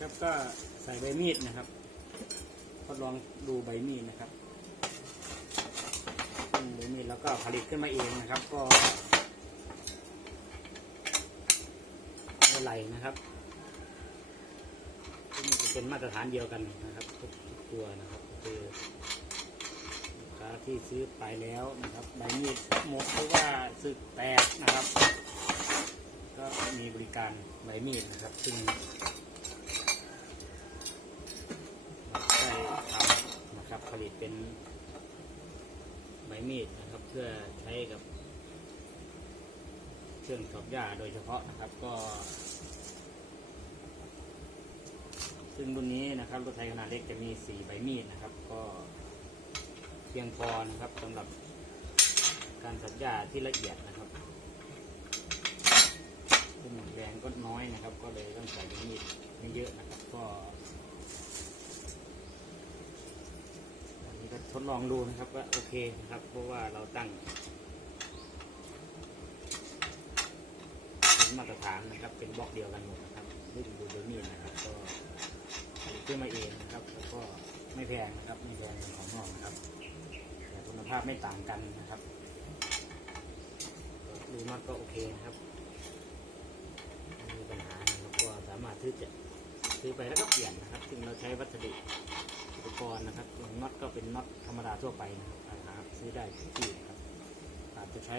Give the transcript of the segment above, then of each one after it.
ครับก็ใส่ใบมีดนะครับทดลองดูใบมีดนะครับใบมีดแล้วก็ผลิตขึ้นมาเองนะครับ ก็ไไหลนะครับซึ่งจะเป็นมาตรฐานเดียวกันนะครับทุกทุกตัวนะครับคือลูกค้าที่ซื้อไปแล้วนะครับใบมีดหมดหรือว่าสึกแตกนะครับ ก็มีบริการใบมีดนะครับ ซึ่งได้ทำนะครับผ ลิตเป็นใบมีดนะครับ เพื่อใช้กับ เครื่องถอดหญ้าโดยเฉพาะนะครับก็ ซึ่งรุ่นนี้นะครับรถไถขนาดเล็กจะมีสี่ใบมีดนะครับ ก็เพียงพอนะครับสำหรับการตัดหญ้าที่ละเอียดนะครับซึ่งแรงก็น้อยนะครับ ก็เลยต้องใส่ใบมีดไม่เยอะนะครับ ก็อันนี้ก็ท ดลองดูนะครับว่าโอเคนะครับ เพราะว่าเราตั้งเป็นมาตรฐานนะครับ เป็นบล็อกเดียวกันหมดนะครับรุ่นบูเดมีนะครับ ก็ผลิตขึ้นมาเองนะครับ แล้วก็ไม่แพงนะครับไม่แพงของนอกนะครับแต่คุณภาพไม่ต่างกันนะครับดูน็อตก็โอเคนะครับไม่มีปัญหานะครับก็สามารถที่จะซื้อไปแล้วก็เปลี่ยนนะครับ ซึ่งเราใช้วัสดุ อุปกรณ์นะครับน็อตก็เป็นน็อตธรรมดาทั่วไปนะครับหาซื้อได้ทุกที่นะครับอาจจะใช้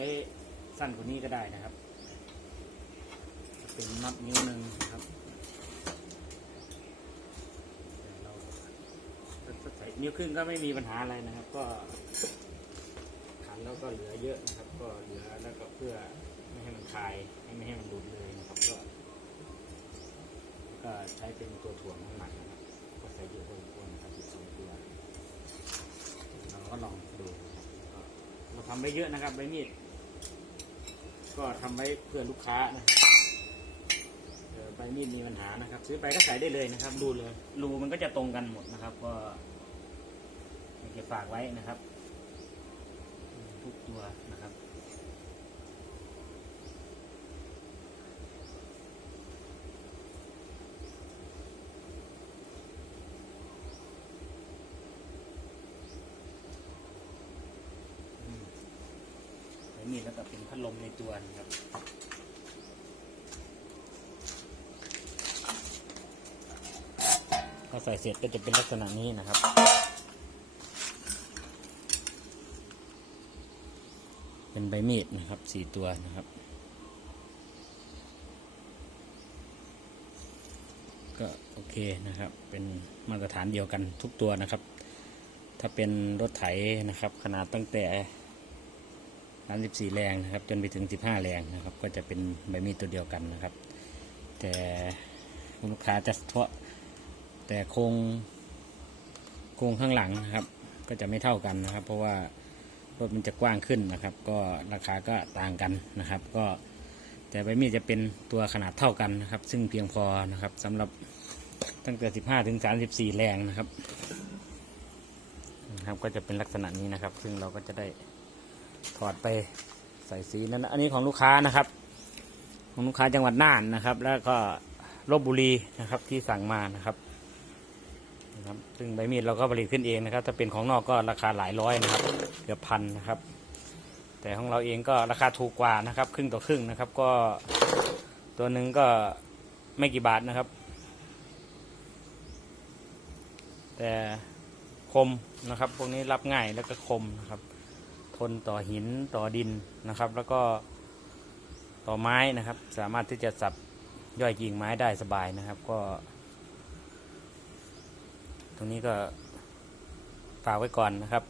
สั้นกว่านี้ก็ได้นะครับเป็นน็อตนิ้วหนึ่งนะครับเราใส่นิ้วครึ่งก็ไม่มีปัญหาอะไรนะครับ ก็ขันแล้วก็เหลือเยอะนะครับ ก็เหลือแล้วก็เพื่อไม่ให้มันคายไม่ให้มันหลุดเลยนะครับก็ก็ใช้เป็นตัวถ่วงน้ำหนักนะครับก็ใส่เยอะพอควรนะครับสิบสองตัว เราก็ลองดูนะครับก็เราทำ ไว้เยอะนะครับใบมีด ก็ทำไว้เพื่อลูกค้านะครับใบมีดมีปัญหานะครับ ซื้อไปก็ใส่ได้เลยนะครับ ดูเลย รูมันก็จะตรงกันหมดนะครับ ก็อยากจะฝากไว้นะครับ ทุกตัวนะครับ อืมใช้มีด แล้วก็เป็นพัดลมในตัวนะครับพอใส่เสร็จก็จะเป็นลักษณะนี้นะครับเป็นใบมีดนะครับสี่ตัวนะครับ ก็โอเคนะครับ เป็นมาตรฐานเดียวกันทุกตัวนะครับ ถ้าเป็นรถไถนะครับ ขนาดตั้งแต่ 34 แรงนะครับ จนไปถึง 15 แรงนะครับ ก็จะเป็นใบมีดตัวเดียวกันนะครับ แต่ลูกค้าจะเฉพาะแต่โครงโครงข้างหลังนะครับ ก็จะไม่เท่ากันนะครับ เพราะว่ารถมันจะกว้างขึ้นนะครับ ก็ราคาก็ต่างกันนะครับ ก็แต่ใบมีดจะเป็นตัวขนาดเท่ากันนะครับ ซึ่งเพียงพอนะครับสำหรับตั้งแต่ 15 ถึง 34 แรงนะครับนะครับ ก็จะเป็นลักษณะนี้นะครับ ซึ่งเราก็จะได้ ถอดไปใส่สีนั้นนะอันนี้ของลูกค้านะครับ ของลูกค้าจังหวัดน่านนะครับ แล้วก็ลบบุรีนะครับที่สั่งมานะครับนะครับซึ่งใบมีดเราก็ผลิตขึ้นเองนะครับ ถ้าเป็นของนอกก็ราคาหลายร้อยนะครับ เกือบพันนะครับ แต่ของเราเองก็ราคาถูกกว่านะครับ ครึ่งต่อครึ่งนะครับ ก็ตัวหนึ่งก็ไม่กี่บาทนะครับ แต่คมนะครับ พวกนี้รับง่ายแล้วก็คมนะครับ ทนต่อหินต่อดินนะครับ แล้วก็ต่อไม้นะครับ สามารถที่จะสับย่อยกิ่งไม้ได้สบายนะครับ ก็ ตรงนี้ก็ฝากไว้ก่อนนะครับ